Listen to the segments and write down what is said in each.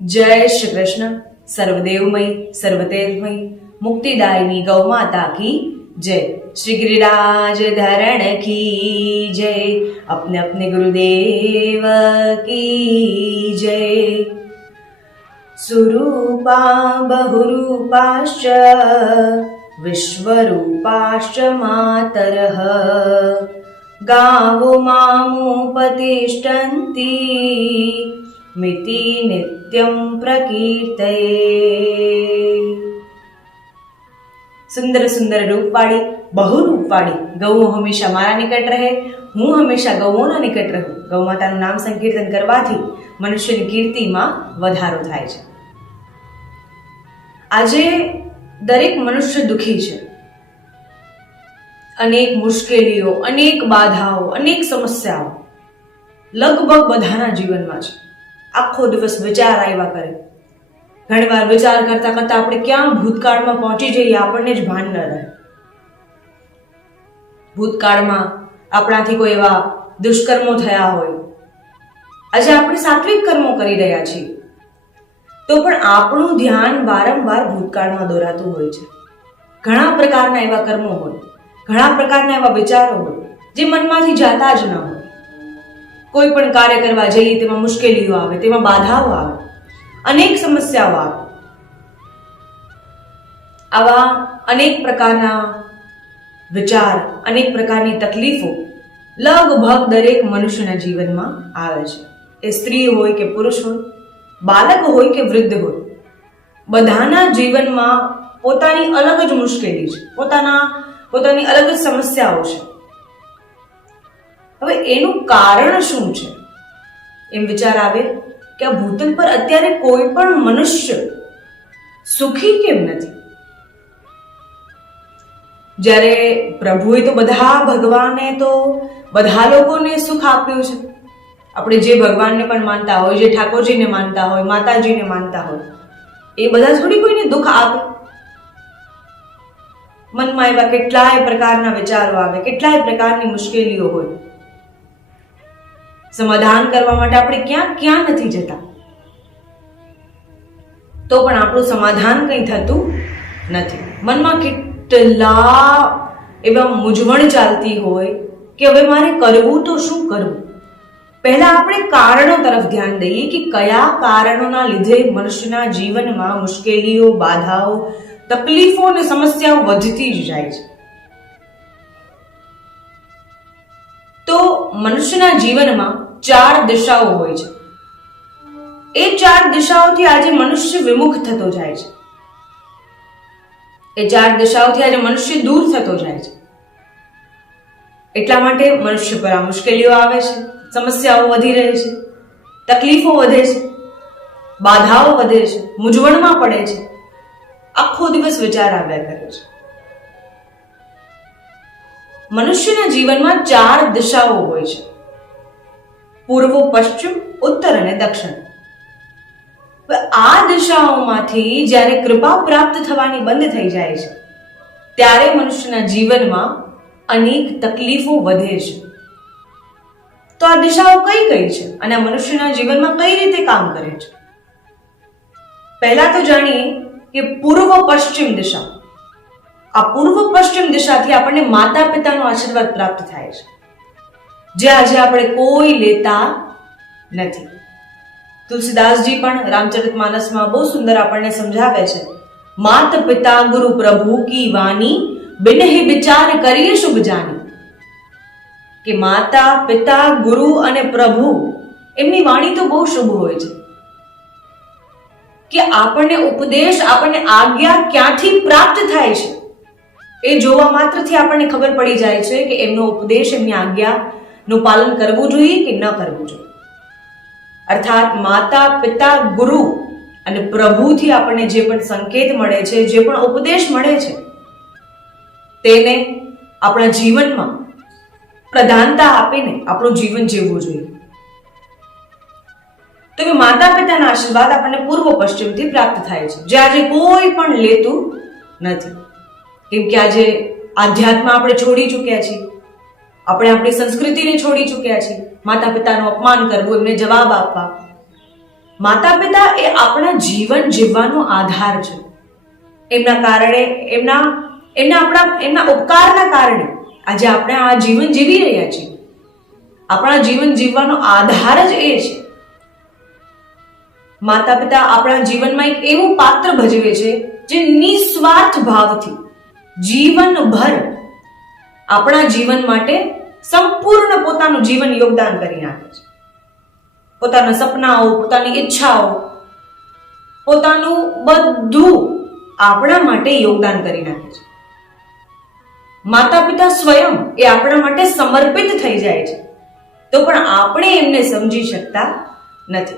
જય શ્રી કૃષ્ણ સર્વદેવમય, સર્વતેજમય, મુક્તિદાયની ગૌ માતા કી જય. શ્રી ગિરિરાજ ધરણ કી જય. અપને અપને ગુરુદેવ કી જય. સુરૂપા બહુરૂપાશ્ચ, વિશ્વરૂપાશ્ચ માતરઃ. ગાવો મામુપતિષ્ઠન્તિ મિતિ નિત્યમ પ્રકીર્તયે સુંદર સુંદર રૂપવાળી બહુ રૂપવાળી ગૌ હંમેશા મારા નિકટ રહે હું હંમેશા ગૌઓના નિકટ રહું ગૌ માતાનું નામ સંકીર્તન કરવાથી મનુષ્યની કીર્તિમાં વધારો થાય છે. આજે દરેક મનુષ્ય દુઃખી છે. અનેક મુશ્કેલીઓ, અનેક બાધાઓ, અનેક સમસ્યાઓ લગભગ બધાના જીવનમાં છે. આખો દિવસ વિચાર આવ્યા કરે. ઘણીવાર વિચાર કરતા કરતા આપણે ક્યાં ભૂતકાળમાં પહોંચી જઈએ, આપણને જ ભાન ન રહે. ભૂતકાળમાં આપણાથી કોઈ એવા દુષ્કર્મો થયા હોય. આજે આપણે સાત્વિક કર્મો કરી રહ્યા છીએ. તો પણ આપણું ધ્યાન વારંવાર ભૂતકાળમાં દોરાતું હોય છે. ઘણા પ્રકારના એવા કર્મો હોય, ઘણા પ્રકારના એવા વિચારો હોય, જે મનમાંથી જાતા જ ન હોય. કોઈ પણ કાર્ય કરવા જઈએ, તેમાં મુશ્કેલીઓ આવે, તેમાં બાધાઓ આવે, અનેક સમસ્યાઓ આવે. આવા અનેક પ્રકારના વિચાર, અનેક પ્રકારની તકલીફો લગભગ દરેક મનુષ્યના જીવનમાં આવે છે. એ સ્ત્રી હોય કે પુરુષ હોય બાળક હોય કે વૃદ્ધ હોય, બધાના જીવનમાં પોતાની અલગ જ મુશ્કેલી છે, પોતાના, પોતાની અલગ જ સમસ્યાઓ છે. હવે એનું કારણ શું છે? એમ વિચાર આવે કે આ ભૂતલ પર અત્યારે કોઈ પણ મનુષ્ય સુખી કેમ નથી? જ્યારે પ્રભુએ તો બધા ભગવાને તો બધા લોકોને સુખ આપ્યું છે. આપણે જે ભગવાનને પણ માનતા હોય, જે ઠાકોરજીને માનતા હોય, માતાજીને માનતા હોય, એ બધા થોડી કોઈને દુઃખ આપે? મનમાં એવા કેટલાય પ્રકારના વિચારો આવે, કેટલાય પ્રકારની મુશ્કેલીઓ હોય. સમાધાન કરવા માટે આપણે ક્યાં ક્યાં નથી જતા? તો પણ આપણું સમાધાન કંઈ થતું નથી. મનમાં કેટલા એવા મૂંઝવણ ચાલતી હોય કે હવે મારે કરવું તો શું કરવું? પહેલા આપણે કારણો તરફ ધ્યાન દઈએ કે કયા કારણોના લીધે મનુષ્યના જીવનમાં મુશ્કેલીઓ, બાધાઓ, તકલીફો અને સમસ્યાઓ વધતી જ જાય છે. તો મનુષ્યના જીવનમાં ચાર દિશાઓ હોય છે. એ ચાર દિશાઓથી આજે મનુષ્ય વિમુખ થતો જાય છે. એ ચાર દિશાઓથી આજે મનુષ્ય દૂર થતો જાય છે. એટલા માટે મનુષ્ય પર આ મુશ્કેલીઓ આવે છે, સમસ્યાઓ વધી રહે છે, તકલીફો વધે છે, બાધાઓ વધે છે, મૂંઝવણમાં પડે છે. આખો દિવસ વિચાર આવ્યા કરે છે. મનુષ્યના જીવનમાં ચાર દિશાઓ હોય છે. પૂર્વ, પશ્ચિમ, ઉત્તર અને દક્ષિણ. આ દિશાઓમાંથી જ્યારે કૃપા પ્રાપ્ત થવાની બંધ થઈ જાય છે, ત્યારે મનુષ્યના જીવનમાં અનેક તકલીફો વધે છે. તો આ દિશાઓ કઈ કઈ છે અને મનુષ્યના જીવનમાં કઈ રીતે કામ કરે છે? પહેલા તો જાણીએ કે પૂર્વ, પશ્ચિમ દિશા. આ પૂર્વ, પશ્ચિમ દિશાથી આપણને માતા પિતાનો આશીર્વાદ પ્રાપ્ત થાય છે. જે આજે આપણે કોઈ લેતા નથી. તુલસીદાસજી પણ રામચરિત માનસમાં બહુ સુંદર આપણને સમજાવે છે. માત પિતા ગુરુ પ્રભુ કી વાણી, બિનહી વિચાર કરીએ શુભ જાની કે માતા, પિતા, ગુરુ અને પ્રભુ, એમની વાણી તો બહુ શુભ હોય છે. કે આપણને ઉપદેશ, આપણને આજ્ઞા ક્યાંથી પ્રાપ્ત થાય છે? એ જોવા માત્રથી આપણને ખબર પડી જાય છે કે એમનો ઉપદેશ, એમની આજ્ઞાનું પાલન કરવું જોઈએ કે ન કરવું જોઈએ? અર્થાત માતા, પિતા, ગુરુ અને પ્રભુથી આપણને જે પણ સંકેત મળે છે, જે પણ ઉપદેશ મળે છે, તેને આપણા જીવનમાં પ્રધાનતા આપીને આપણું જીવન જીવવું જોઈએ. તો કે માતા, પિતાના આશીર્વાદ આપણને પૂર્વ પશ્ચિમથી પ્રાપ્ત થાય છે. જે આજે કોઈ પણ લેતું નથી. કેમ કે આજે આધ્યાત્મ આપણે છોડી ચૂક્યા છીએ. આપણે આપણી સંસ્કૃતિને છોડી ચૂક્યા છીએ. માતા પિતાનું અપમાન કરવું, એમને જવાબ આપવા. માતા પિતા એ આપણા જીવન જીવવાનો આધાર છે. એમના કારણે, એમના એમના આપણા, એમના ઉપકારના કારણે આજે આપણે આ જીવન જીવી રહ્યા છીએ. આપણા જીવન જીવવાનો આધાર જ એ છે. માતા પિતા આપણા જીવનમાં એક એવું પાત્ર ભજવે છે જે નિસ્વાર્થ ભાવથી જીવનભર આપણા જીવન માટે સંપૂર્ણ પોતાનું જીવન યોગદાન કરી નાખે છે. પોતાના સપનાઓ, પોતાની ઈચ્છાઓ, પોતાનું બધું આપણા માટે યોગદાન કરી નાખે છે. માતા પિતા સ્વયં એ આપણા માટે સમર્પિત થઈ જાય છે. તો પણ આપણે એમને સમજી શકતા નથી.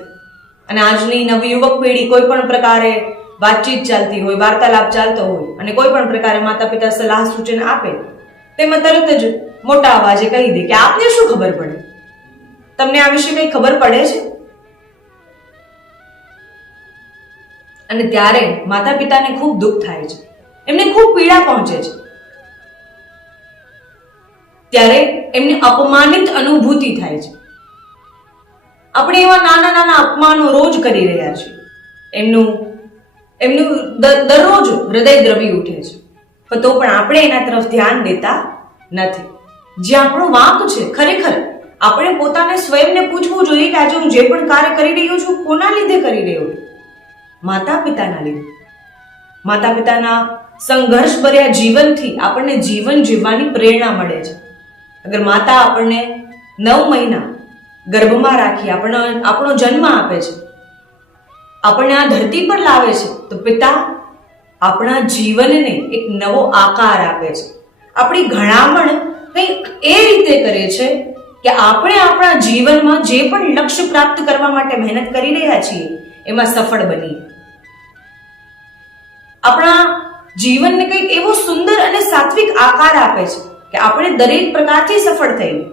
અને આજની નવયુવક પેઢી કોઈ પણ પ્રકારે વાતચીત ચાલતી હોય, વાર્તાલાપ ચાલતો હોય અને કોઈ પણ પ્રકારે માતા પિતા સલાહ સૂચન આપે તેમાં તરત જ મોટા અવાજે કહી દે કે આપને શું ખબર પડે? તમને આ વિશે કઈ ખબર પડે છે? અને ત્યારે માતા પિતાને ખૂબ દુઃખ થાય છે. એમને ખૂબ પીડા પહોંચે છે. ત્યારે એમને અપમાનિત અનુભૂતિ થાય છે. આપણે એવા નાના નાના અપમાનો રોજ કરી રહ્યા છીએ. એમનું એમનું દરરોજ હૃદય દ્રવી ઉઠે છે. તો પણ આપણે એના તરફ ધ્યાન દેતા નથી. જે આપણો વાંક છે, ખરેખર, આપણે પોતાને સ્વયંને પૂછવું જોઈએ કે આજે હું જે પણ કાર્ય કરી રહ્યો છું, કોના લીધે કરી રહ્યો છું? માતા પિતાના લીધે. માતા પિતાના સંઘર્ષ ભર્યા જીવનથી આપણને જીવન જીવવાની પ્રેરણા મળે છે. અગર માતા આપણને નવ મહિના ગર્ભમાં રાખી આપણને આપણો જન્મ આપે છે, આપણને આ ધરતી પર લાવે છે, તો પિતા આપણા જીવનને એક નવો આકાર આપે છે. આપણી ઘણામણ કંઈક એ રીતે કરે છે કે આપણે આપણા જીવનમાં જે પણ લક્ષ્ય પ્રાપ્ત કરવા માટે મહેનત કરી રહ્યા છીએ, એમાં સફળ બનીએ. આપણા જીવનને કંઈક એવો સુંદર અને સાત્વિક આકાર આપે છે કે આપણે દરેક પ્રકારથી સફળ થઈએ.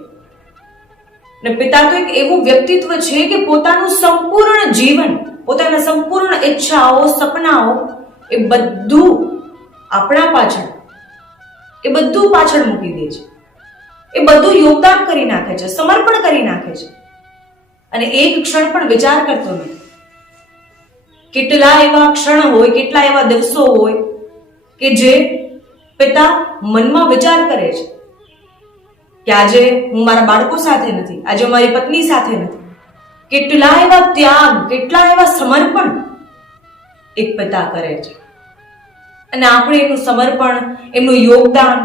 ને પિતા તો એક એવું વ્યક્તિત્વ છે કે પોતાનું સંપૂર્ણ જીવન, પોતાના સંપૂર્ણ ઈચ્છાઓ, સપનાઓ એ બધું આપણા પાછળ એ બધું પાછળ મૂકી દે છે. એ બધું યોગદાન કરી નાખે છે, સમર્પણ કરી નાખે છે. અને એક ક્ષણ પણ વિચાર કરતો નથી. કેટલા એવા ક્ષણ હોય, કેટલા એવા દિવસો હોય કે જે પિતા મનમાં વિચાર કરે છે કે આજે હું મારા બાળકો સાથે નથી, આજે મારી પત્ની સાથે નથી. કેટલા એવા ત્યાગ, કેટલા એવા સમર્પણ એક પિતા કરે છે. અને આપણે એનું સમર્પણ, એમનું યોગદાન,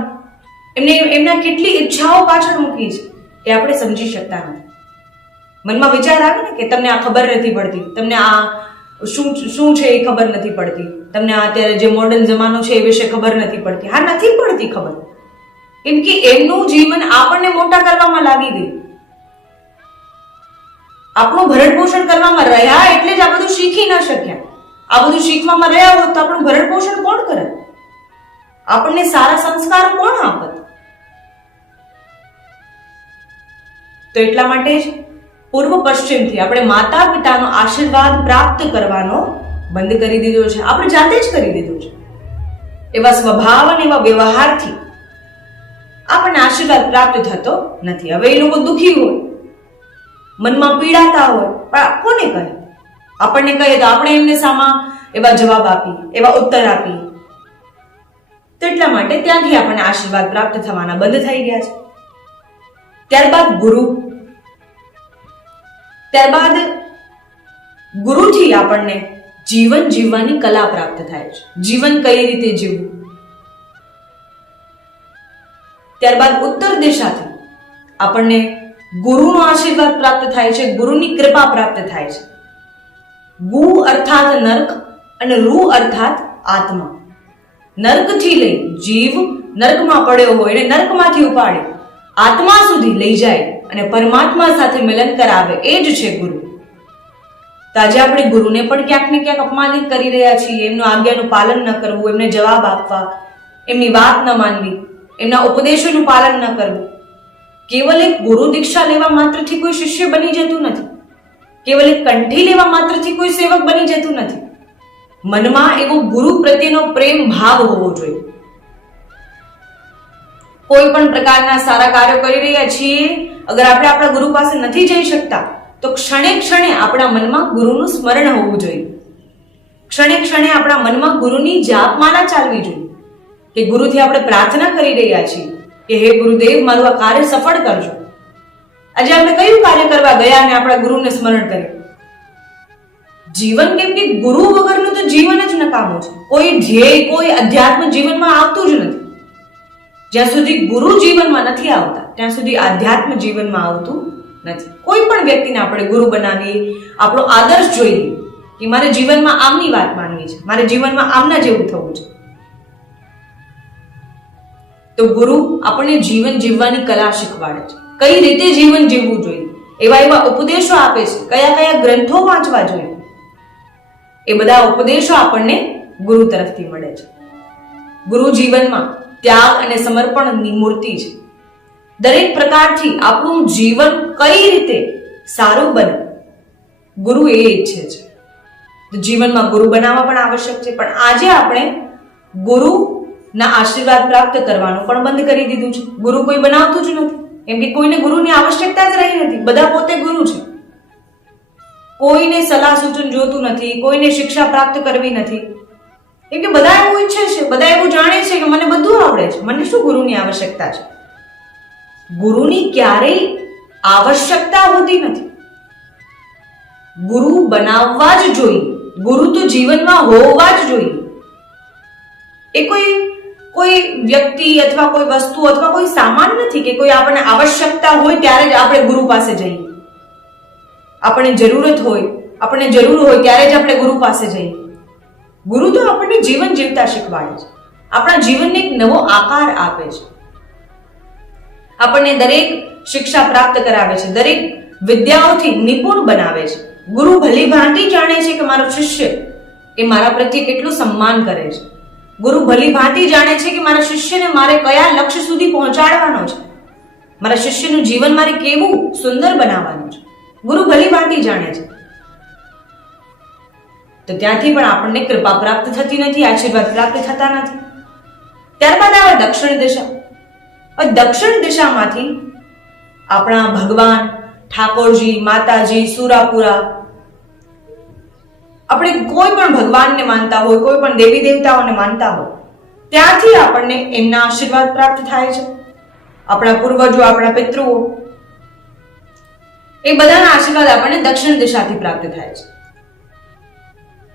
એમને એમના કેટલી ઈચ્છાઓ પાછળ મૂકી છે એ આપણે સમજી શકતા નથી. મનમાં વિચાર આવે ને કે તમને આ ખબર નથી પડતી, તમને આ શું શું છે એ ખબર નથી પડતી, તમને અત્યારે જે મોડર્ન જમાનો છે એ વિશે ખબર નથી પડતી. હા, નથી પડતી ખબર. કેમ કે એમનું જીવન આપણને મોટા કરવામાં લાગી ગયું. આપણું ભરણ પોષણ કરવામાં રહ્યા એટલે જ આ બધું શીખી ન શક્યા. આ બધું શીખવામાં રહ્યા હોત તો આપણું ભરણ પોષણ કોણ કરે? આપણને સારા સંસ્કાર કોણ આપત તો એટલા માટે જ પૂર્વ પશ્ચિમથી આપણે માતા પિતાનો આશીર્વાદ પ્રાપ્ત કરવાનો બંધ કરી દીધો છે. આપણે જાતે જ કરી દીધું છે. એવા સ્વભાવ અને એવા વ્યવહારથી આપણને આશીર્વાદ પ્રાપ્ત થતો નથી. હવે એ લોકો દુઃખી હોય, મનમાં પીડાતા હોય, પણ કોને કહે? આપણને કહીએ તો આપણે એમને સામા એવા જવાબ આપી, એવા ઉત્તર આપી. તો એટલા માટે ત્યાંથી આપણને આશીર્વાદ પ્રાપ્ત થવાના બંધ થઈ ગયા છે. ત્યારબાદ ગુરુ. ત્યારબાદ ગુરુથી આપણને જીવન જીવવાની કલા પ્રાપ્ત થાય છે. જીવન કઈ રીતે જીવવું? ત્યારબાદ ઉત્તર દિશાથી આપણને ગુરુનો આશીર્વાદ પ્રાપ્ત થાય છે, ગુરુની કૃપા પ્રાપ્ત થાય છે. ગુ અર્થાત નર્ક અને રૂ અર્થાત આત્મા. નર્કથી લઈ જીવ નર્કમાં પડ્યો હોય એને નર્કમાંથી ઉપાડે. આત્મા સુધી લઈ જાય અને પરમાત્મા સાથે મિલન કરાવે એ જ છે ગુરુ. તો આજે આપણે ગુરુને પણ ક્યાંક ને ક્યાંક અપમાનિત કરી રહ્યા છીએ. એમનું આજ્ઞાનું પાલન ન કરવું, એમને જવાબ આપવા, એમની વાત ન માનવી, એમના ઉપદેશોનું પાલન ન કરવું. કેવલ એક ગુરુ દીક્ષા લેવા માત્રથી કોઈ શિષ્ય બની જતું નથી. કેવલ એક કંઠી લેવા માત્રથી કોઈ સેવક બની જતું નથી. મનમાં એવો ગુરુ પ્રત્યેનો પ્રેમ ભાવ હોવો જોઈએ. કોઈ પણ પ્રકારના સારા કાર્યો કરી રહ્યા છીએ, અગર આપણે આપણા ગુરુ પાસે નથી જઈ શકતા, તો ક્ષણે ક્ષણે આપણા મનમાં ગુરુનું સ્મરણ હોવું જોઈએ. ક્ષણે ક્ષણે આપણા મનમાં ગુરુની જાપમાલા ચાલવી જોઈએ. કે ગુરુથી આપણે પ્રાર્થના કરી રહ્યા છીએ કે, હે ગુરુદેવ, મારું આ કાર્ય સફળ કરજો. આજે આપણે કયું કાર્ય કરવા ગયા અને આપણા ગુરુને સ્મરણ કર્યું? જીવન કેમ કે ગુરુ વગરનું તો જીવન જ નકામું છે. કોઈ ધ્યેય, કોઈ અધ્યાત્મ જીવનમાં આવતું જ નથી. જ્યાં સુધી ગુરુ જીવનમાં નથી આવતા, ત્યાં સુધી આધ્યાત્મ જીવનમાં આવતું નથી. કોઈ પણ વ્યક્તિને આપણે ગુરુ બનાવીએ, આપણો આદર્શ જોઈએ કે મારે જીવનમાં આમની વાત માનવી છે, મારે જીવનમાં આમના જેવું થવું છે. તો ગુરુ આપણને જીવન જીવવાની કલા શીખવાડે છે. કઈ રીતે જીવન જીવવું જોઈએ? એવા એવા ઉપદેશો આપે છે. કયા કયા ગ્રંથો વાંચવા જોઈએ? એ બધા ઉપદેશો આપણને ગુરુ તરફથી મળે છે. ગુરુ જીવનમાં ત્યાગ અને સમર્પણની મૂર્તિ છે. દરેક પ્રકારથી આપણું જીવન કઈ રીતે સારું બને? ગુરુ એ ઈચ્છે છે. તો જીવનમાં ગુરુ બનાવવા પણ આવશ્યક છે. પણ આજે આપણે ગુરુના આશીર્વાદ પ્રાપ્ત કરવાનું પણ બંધ કરી દીધું છે. ગુરુ કોઈ બનાવતું જ નથી. કેમ કે કોઈને ગુરુની આવશ્યકતા જ રહી નથી. બધા પોતે ગુરુ છે. કોઈને સલાહ સૂચન જોતું નથી, કોઈને શિક્ષા પ્રાપ્ત કરવી નથી. કેમ કે બધા એવું ઈચ્છે છે, બધા એવું જાણે છે કે મને બધું આવડે છે. મને શું ગુરુની આવશ્યકતા છે? ગુરુની ક્યારેય આવશ્યકતા હોતી નથી. ગુરુ બનાવવા જ જોઈએ. ગુરુ તો જીવનમાં હોવા જ જોઈએ. એ કોઈ કોઈ વ્યક્તિ અથવા કોઈ વસ્તુ અથવા કોઈ સામાન નથી કે કોઈ આપણને આવશ્યકતા હોય ત્યારે જ આપણે ગુરુ પાસે જઈએ. આપણને જરૂરત હોય, આપણને જરૂર હોય ત્યારે જ આપણે ગુરુ પાસે જઈએ. ગુરુ તો આપણને જીવન જીવતા શીખવાડે છે. આપણા જીવનને એક નવો આકાર આપે છે. આપણને દરેક શિક્ષા પ્રાપ્ત કરાવે છે, દરેક વિદ્યાઓથી નિપુણ બનાવે છે. ગુરુ ભલી ભાંતિ જાણે છે કે મારો શિષ્ય એ મારા પ્રત્યે કેટલું સન્માન કરે છે. ગુરુ ભલી ભાંતિ જાણે છે કે મારા શિષ્યને મારે કયા લક્ષ્ય સુધી પહોંચાડવાનો છે? મારા શિષ્યનું જીવન મારે કેવું સુંદર બનાવવાનું છે? ગુરુ ભલી ભાંતિ જાણે છે. તો ત્યાંથી પણ આપણને કૃપા પ્રાપ્ત થતી નથી, આશીર્વાદ પ્રાપ્ત થતા નથી. ત્યારબાદ આવે દક્ષિણ દિશા. દક્ષિણ દિશામાંથી આપણા ભગવાન ઠાકોરજી, માતાજી, સુરાપુરા આપણે કોઈ પણ ભગવાનને માનતા હોય, કોઈ પણ દેવી દેવતાઓને માનતા હોય, ત્યાંથી આપણને એમના આશીર્વાદ પ્રાપ્ત થાય છે. આપણા પૂર્વજો, આપણા પિતૃઓ, એ બધાના આશીર્વાદ આપણને દક્ષિણ દિશાથી પ્રાપ્ત થાય છે.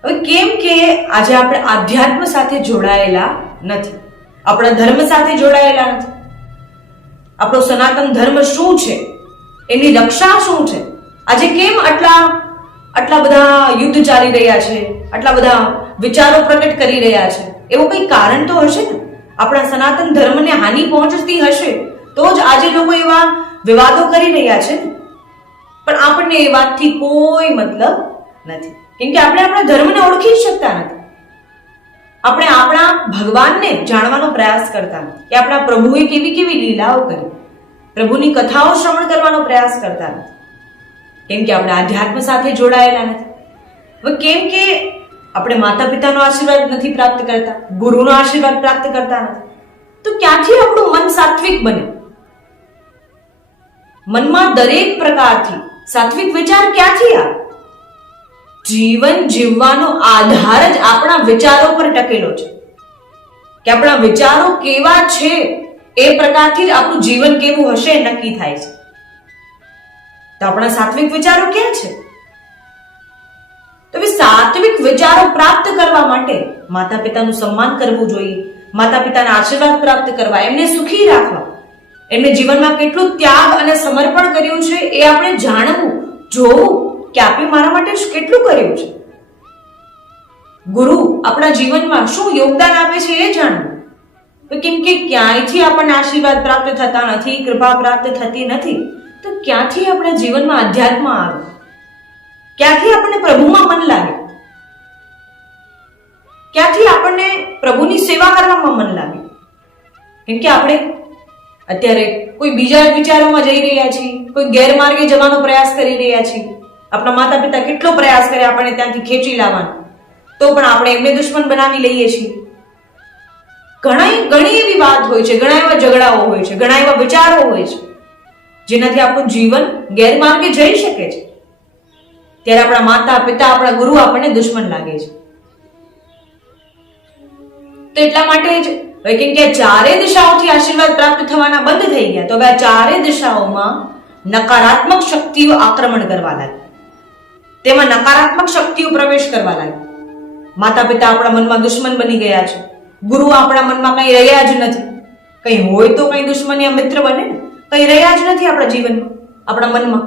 હવે કેમ કે આજે આપણે આધ્યાત્મ સાથે જોડાયેલા નથી. આપણા ધર્મ સાથે જોડાયેલા નથી. આપણો સનાતન ધર્મ શું છે? એની રક્ષા શું છે? આજે કેમ આટલા આટલા બધા યુદ્ધ ચાલી રહ્યા છે, આટલા બધા વિચારો પ્રગટ કરી રહ્યા છે. એવું કંઈ કારણ તો હશે ને? આપણા સનાતન ધર્મને હાનિ પહોંચતી હશે, તો જ આજે લોકો એવા વિવાદો કરી રહ્યા છે ને? પણ આપણને એ વાતથી કોઈ મતલબ નથી. કેમ કે આપણે આપણા ધર્મને ઓળખી જ શકતા નથી. આપણે આપણા ભગવાનને જાણવાનો પ્રયાસ કરતા નથી. કે આપણા પ્રભુએ કેવી કેવી લીલાઓ કરી. પ્રભુની કથાઓ શ્રવણ કરવાનો પ્રયાસ કરતા નથી. કેમ કે આપણે આધ્યાત્મ સાથે જોડાયેલા નથી? હવે કેમ કે આપણે માતા પિતાનો આશીર્વાદ નથી પ્રાપ્ત કરતા, ગુરુનો આશીર્વાદ પ્રાપ્ત કરતા નથી? તો ક્યાંથી આપણું મન સાત્વિક બને? મનમાં દરેક પ્રકારથી સાત્વિક વિચાર ક્યાંથી આવે? જીવન જીવવાનો આધાર જ આપણા વિચારો પર ટકેલો છે. કે આપણા વિચારો કેવા છે એ પ્રકારથી જ આપણું જીવન કેવું હશે નક્કી થાય છે. તો આપણા સાત્વિક વિચારો ક્યાં છે? તો સાત્વિક વિચારો પ્રાપ્ત કરવા માટે માતા પિતાનું સન્માન કરવું જોઈએ માતા પિતાના આશીર્વાદ પ્રાપ્ત કરવા, એમને સુખી રાખવા. એમને જીવનમાં કેટલું ત્યાગ અને સમર્પણ કર્યું છે એ આપણે જાણવું, જોવું કે આપે મારા માટે કેટલું કર્યું છે? ગુરુ આપણા જીવનમાં શું યોગદાન આપે છે એ જાણવું. કેમ કે ક્યાંયથી આપણને આશીર્વાદ પ્રાપ્ત થતા નથી, કૃપા પ્રાપ્ત થતી નથી ક્યાંથી આપણા જીવનમાં અધ્યાત્મ આવે? ક્યાંથી આપણને પ્રભુમાં મન લાગે? ક્યાંથી આપણને પ્રભુની સેવા કરવામાં મન લાગે? કેમ કે આપણે અત્યારે કોઈ બીજા વિચારોમાં જઈ રહ્યા છીએ, કોઈ ગેરમાર્ગે જવાનો પ્રયાસ કરી રહ્યા છીએ. આપણા માતા પિતા કેટલો પ્રયાસ કરે આપણને ત્યાંથી ખેંચી લાવવાનો. તો પણ આપણે એમને દુશ્મન બનાવી લઈએ છીએ. ઘણા ઘણી એવી વાત હોય છે, ઘણા એવા ઝઘડાઓ હોય છે, ઘણા એવા વિચારો હોય છે. જેનાથી આપણું જીવન ગેરમાર્ગે જઈ શકે છે. ત્યારે આપણા માતા, પિતા, આપણા ગુરુ આપણને દુશ્મન લાગે છે. તો એટલા માટે જ હવે કેમ કે ચારે દિશાઓથી આશીર્વાદ પ્રાપ્ત થવાના બંધ થઈ ગયા, તો હવે આ ચારે દિશાઓમાં નકારાત્મક શક્તિઓ આક્રમણ કરવા લાગી. તેમાં નકારાત્મક શક્તિઓ પ્રવેશ કરવા લાગી. માતા, પિતા આપણા મનમાં દુશ્મન બની ગયા છે. ગુરુ આપણા મનમાં કઈ રહ્યા જ નથી. કઈ હોય તો કઈ દુશ્મની મિત્ર બને ને. કઈ રહ્યા જ નથી આપણા જીવનમાં, આપણા મનમાં,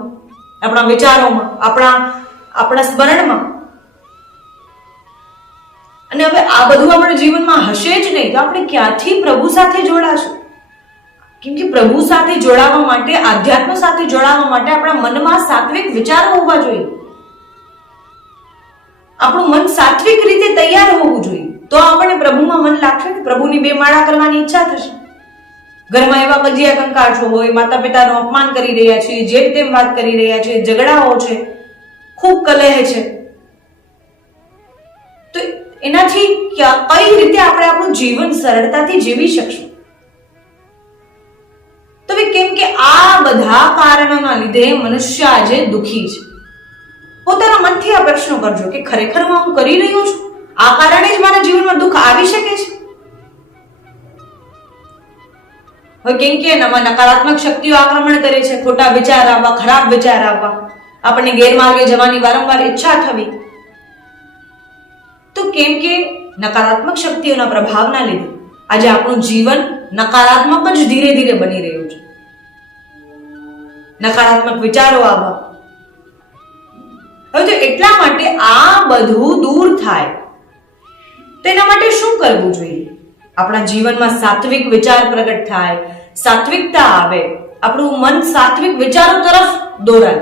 આપણા વિચારોમાં, આપણા આપણા સ્મરણમાં. અને હવે આ બધું આપણા જીવનમાં હશે જ નહીં, તો આપણે ક્યાંથી પ્રભુ સાથે જોડાશું? કેમ કે પ્રભુ સાથે જોડાવા માટે, આધ્યાત્મ સાથે જોડાવા માટે આપણા મનમાં સાત્વિક વિચારો હોવા જોઈએ. આપણું મન સાત્વિક રીતે તૈયાર હોવું જોઈએ. તો આપણને પ્રભુમાં મન લાગશે પ્રભુની બે માળા કરવાની ઈચ્છા થશે. ઘરમાં એવા કજિયા છો હોય માતા પિતાનું અપમાન કરી રહ્યા છે, જેમ તેમ વાત કરી રહ્યા છે, ઝઘડાઓ છે, ખૂબ કલહ છે. તો એનાથી કઈ રીતે આપણે આપણું જીવન સરળતાથી જીવી શકશું? તો હવે કેમ કે આ બધા કારણોના લીધે મનુષ્ય આજે દુખી છે. પોતાના મનથી આ પ્રશ્નો કરજો કે ખરેખર હું કરી રહ્યો છું? આ કારણે જ મારા જીવનમાં દુઃખ આવી શકે છે? હવે કેમ કે એનામાં નકારાત્મક શક્તિઓ આક્રમણ કરે છે, ખોટા વિચાર આવવા, ખરાબ વિચાર આવવા. આપણને ગેરમાર્ગે જવાની વારંવાર ઈચ્છા થવી. તો કેમ કે નકારાત્મક શક્તિઓના પ્રભાવના લીધે આજે આપણું જીવન નકારાત્મક જ ધીરે ધીરે બની રહ્યું છે. નકારાત્મક વિચારો આવવા. હવે તો એટલા માટે આ બધું દૂર થાય. તેના માટે શું કરવું જોઈએ? આપણા જીવનમાં સાત્વિક વિચાર પ્રગટ થાય, સાત્વિકતા આવે, આપણું મન સાત્વિક વિચારો તરફ દોરાય.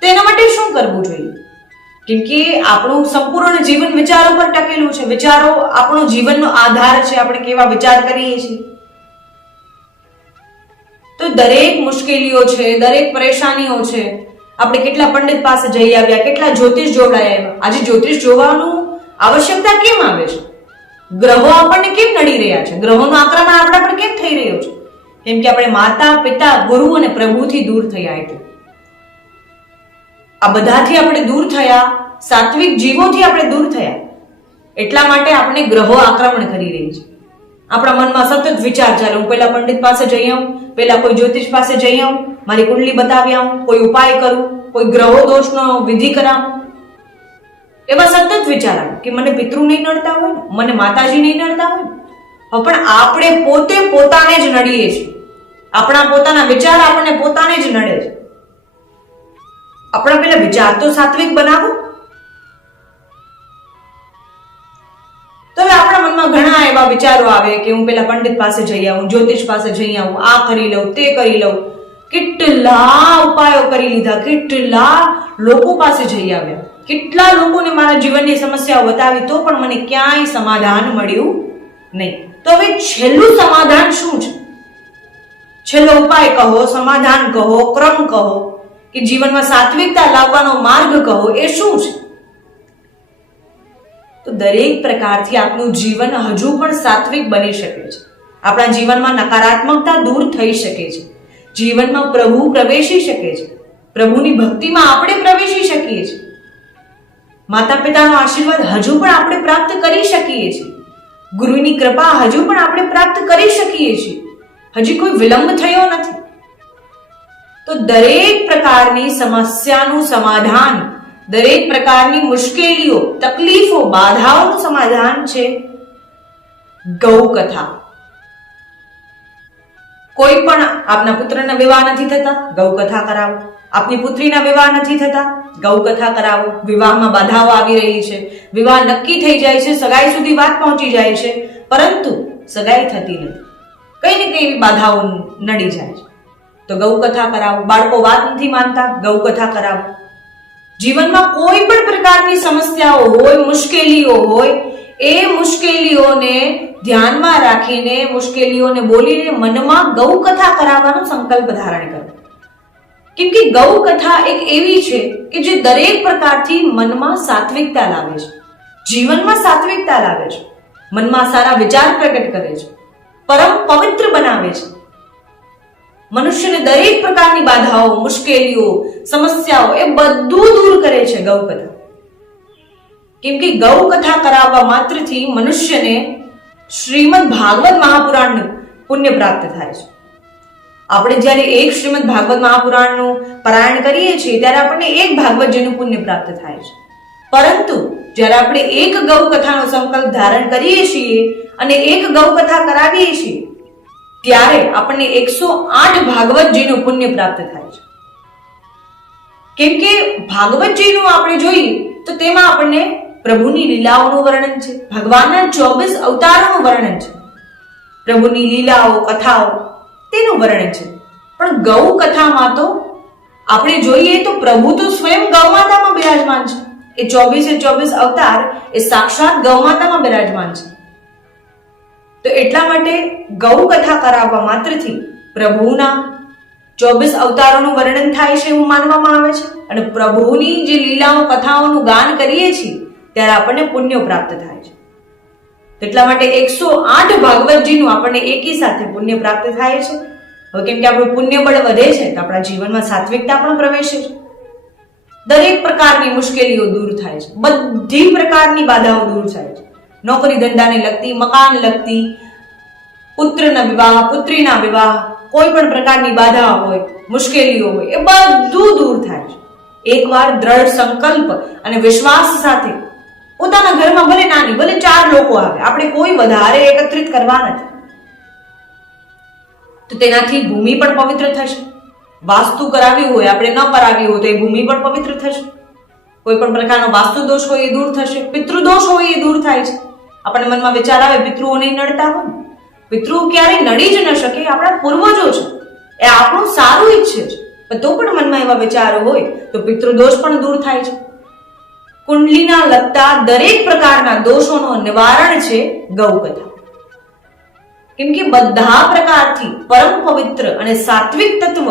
તો એના માટે શું કરવું જોઈએ? કેમ કે આપણું સંપૂર્ણ જીવન વિચારો પર ટકેલું છે. વિચારો આપણો જીવનનો આધાર છે. આપણે કેવા વિચાર કરીએ છીએ? તો દરેક મુશ્કેલીઓ છે, દરેક પરેશાનીઓ છે. આપણે કેટલા પંડિત પાસે જઈ આવ્યા, કેટલા જ્યોતિષ જોડાયા આજે જ્યોતિષ જોવાનું આવશ્યકતા કેમ આવે છે? ગ્રહો આપણને કેમ નડી રહ્યા છે? ગ્રહોનું આક્રમણ આપણા પર કેમ થઈ રહ્યું છે? કેમ કે આપણે માતા, પિતા, ગુરુ અને પ્રભુથી દૂર થયા એટલે. આ બધાથી આપણે દૂર થયા, સાત્વિક જીવોથી આપણે દૂર થયા. એટલા માટે આપણે ગ્રહો આક્રમણ કરી રહી છે. આપણા મનમાં સતત વિચાર ચાલે, હું પેલા પંડિત પાસે જઈ આવું, પેલા કોઈ જ્યોતિષ પાસે જઈ આવું, મારી કુંડલી બતાવી આવું, કોઈ ઉપાય કરું, કોઈ ગ્રહો દોષનો વિધિ કરાવું. એવા સતત વિચાર આવ્યો કે મને પિતૃ નહીં નડતા હોય ને, મને માતાજી નહીં નડતા હોય ને. પણ આપણે પોતે પોતાને જ નડીએ છીએ. આપણા પોતાના વિચાર આપણને પોતાને જ નડે છે. આપણા પેલા વિચાર તો સાત્વિક બનાવો. તો હવે આપણા મનમાં ઘણા એવા વિચારો આવે કે હું પેલા પંડિત પાસે જઈ આવું, જ્યોતિષ પાસે જઈ આવું, આ કરી લઉં, તે કરી લઉં. કેટલા ઉપાયો કરી લીધા, કેટલા લોકો પાસે જઈ આવ્યા. કેટલા લોકોને મારા જીવનની સમસ્યાઓ બતાવી તો પણ મને ક્યાંય સમાધાન મળ્યું નહીં. તો હવે છેલ્લું સમાધાન શું છે? છેલ્લો ઉપાય કહો, સમાધાન કહો, ક્રમ કહો કે જીવનમાં સાત્વિકતા લાવવાનો માર્ગ કહો, એ શું છે? તો દરેક પ્રકારથી આપનું જીવન હજુ પણ સાત્વિક બની શકે છે. આપણા જીવનમાં નકારાત્મકતા દૂર થઈ શકે છે. જીવનમાં પ્રભુ પ્રવેશી શકે છે. પ્રભુની ભક્તિમાં આપણે પ્રવેશી શકીએ છીએ. માતા પિતાનો આશીર્વાદ હજુ પણ આપણે પ્રાપ્ત કરી શકીએ છીએ. ગુરુની કૃપા હજુ પણ આપણે પ્રાપ્ત કરી શકીએ છીએ. હજી કોઈ વિલંબ થયો નથી. તો દરેક પ્રકારની સમસ્યાનું સમાધાન, દરેક પ્રકારની મુશ્કેલીઓ, તકલીફો, બાધાઓનું સમાધાન છે ગૌ કથા કોઈ પણ આપના પુત્રના વિવાહ નથી થતા ગૌ કથા કરાવો. આપની પુત્રીના વિવાહ નથી થતા. ગૌ કથા કરાવો. વિવાહમાં બાધાઓ આવી રહી છે. વિવાહ નક્કી થઈ જાય છે. સગાઈ સુધી વાત પહોંચી જાય છે. પરંતુ સગાઈ થતી નથી. કઈ ને કઈ એવી બાધાઓ નડી જાય છે. તો ગૌ કથા કરાવો. બાળકો વાત નથી માનતા. ગૌ કથા કરાવો. જીવનમાં કોઈ પણ પ્રકારની સમસ્યાઓ હોય, મુશ્કેલીઓ હોય, એ મુશ્કેલીઓને ધ્યાનમાં રાખીને, મુશ્કેલીઓને બોલીને મનમાં ગૌ કથા કરાવવાનો સંકલ્પ ધારણ કરો. કેમ કે ગૌ કથા એક એવી છે કે જે દરેક પ્રકારથી મનમાં સાત્વિકતા લાવે છે. જીવનમાં સાત્વિકતા લાવે છે. મનમાં સારા વિચાર પ્રગટ કરે છે. પરમ પવિત્ર બનાવે છે. મનુષ્યને દરેક પ્રકારની બાધાઓ, મુશ્કેલીઓ, સમસ્યાઓ એ બધું દૂર કરે છે ગૌ કથા. કેમ કે ગૌ કથા કરાવવા માત્રથી મનુષ્યને શ્રીમદ ભાગવત મહાપુરાણનું પુણ્ય પ્રાપ્ત થાય છે. આપણે જ્યારે એક શ્રીમદ ભાગવત મહાપુરાણનું પારાયણ કરીએ છીએ, ત્યારે આપણને એક ભાગવતજીનું પુણ્ય પ્રાપ્ત થાય છે. પરંતુ જ્યારે આપણે એક ગૌ કથાનો સંકલ્પ ધારણ કરીએ છીએ અને એક ગૌ કથા કરાવીએ છીએ, ત્યારે આપણને એકસો આઠ ભાગવતજીનું પુણ્ય પ્રાપ્ત થાય છે. કેમ કે ભાગવતજીનું આપણે જોઈએ, તો તેમાં આપણને પ્રભુની લીલાઓનું વર્ણન છે, ભગવાનના ચોવીસ અવતારોનું વર્ણન છે. પ્રભુની લીલાઓ, કથાઓ તેનું વર્ણન છે. પણ ગૌ કથામાં તો આપણે જોઈએ તો પ્રભુ તો સ્વયં ગૌમાતામાં બિરાજમાન છે. એ ચોવીસે ચોવીસ અવતાર એ સાક્ષાત ગૌમાતામાં બિરાજમાન છે. તો એટલા માટે ગૌ કથા કરાવવા માત્રથી પ્રભુના ચોવીસ અવતારોનું વર્ણન થાય છે એવું માનવામાં આવે છે. અને પ્રભુની જે લીલાઓ કથાઓનું ગાન કરીએ છીએ, ત્યારે આપણને પુણ્ય પ્રાપ્ત થાય છે. એટલા માટે એકસો આઠ ભાગવતજીનું આપણને એકી સાથે પુણ્ય પ્રાપ્ત થાય છે. હવે કેમ કે આપણું પુણ્ય બળ વધે છે, તો આપણા જીવનમાં સાત્વિકતા પણ પ્રવેશે છે. દરેક પ્રકારની મુશ્કેલીઓ દૂર થાય છે. બધી પ્રકારની બાધાઓ દૂર થાય છે. નોકરી ધંધાને લગતી, મકાન લગતી, પુત્રના વિવાહ, પુત્રીના વિવાહ, કોઈ પણ પ્રકારની બાધા હોય, મુશ્કેલીઓ હોય, એ બધું દૂર થાય છે. એકવાર દ્રઢ સંકલ્પ અને વિશ્વાસ સાથે પોતાના ઘરમાં ભલે નાની, ભલે ચાર લોકો આવે, આપણે કોઈ વધારે એકત્રિત કરવા નથી. તો તેનાથી ભૂમિ પણ પવિત્ર થશે. વાસ્તુ કરાવી હોય, આપણે ન કરાવી હોય, તો એ ભૂમિ પણ પવિત્ર થશે. કોઈ પણ પ્રકારનો વાસ્તુ દોષ હોય એ દૂર થશે. પિતૃદોષ હોય એ દૂર થાય છે. આપણને મનમાં વિચાર આવે, પિતૃઓ નહીં નડતા હોય. પિતૃ ક્યારેય નડી જ ન શકે આપણા પૂર્વજો છે. એ આપણું સારું ઈચ્છે છે. તો પણ મનમાં એવા વિચારો હોય, તો પિતૃદોષ પણ દૂર થાય છે. કુંડલીના લગતા દરેક પ્રકારના દોષોનો નિવારણ છે ગૌકથા. કેમ કે બધા પ્રકારથી પરમ પવિત્ર અને સાત્વિક તત્વ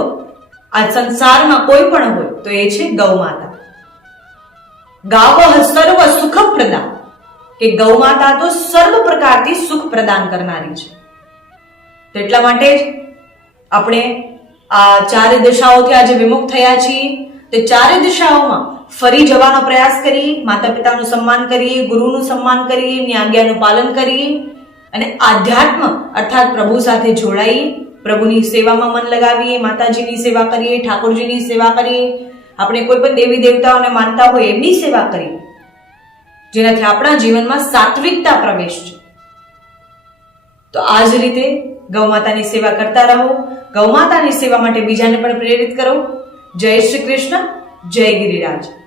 આ સંસારમાં કોઈ પણ હોય તો એ છે ગૌ માતા ગાવ સર્વ સુખ પ્રદા કે ગૌ માતા તો સર્વ પ્રકારથી સુખ પ્રદાન કરનારી છે. એટલા માટે જ આપણે આ ચારે દિશાઓથી આજે વિમુખ થયા છીએ. તે ચારે દિશાઓમાં ફરી જવાનો પ્રયાસ કરીએ માતા પિતાનું સન્માન કરીએ ગુરુનું સન્માન કરીએ એમની આજ્ઞાનું પાલન કરીએ અને આધ્યાત્મ અર્થાત પ્રભુ સાથે જોડાઈએ પ્રભુની સેવામાં મન લગાવીએ માતાજીની સેવા કરીએ ઠાકોરજીની સેવા કરીએ આપણે કોઈ પણ દેવી દેવતાઓને માનતા હોય એમની સેવા કરીએ જેનાથી આપણા જીવનમાં સાત્વિકતા પ્રવેશ છે. તો આ જ રીતે ગૌમાતાની સેવા કરતા રહો ગૌમાતાની સેવા માટે બીજાને પણ પ્રેરિત કરો. જય શ્રી કૃષ્ણ, જય ગિરિરાજ.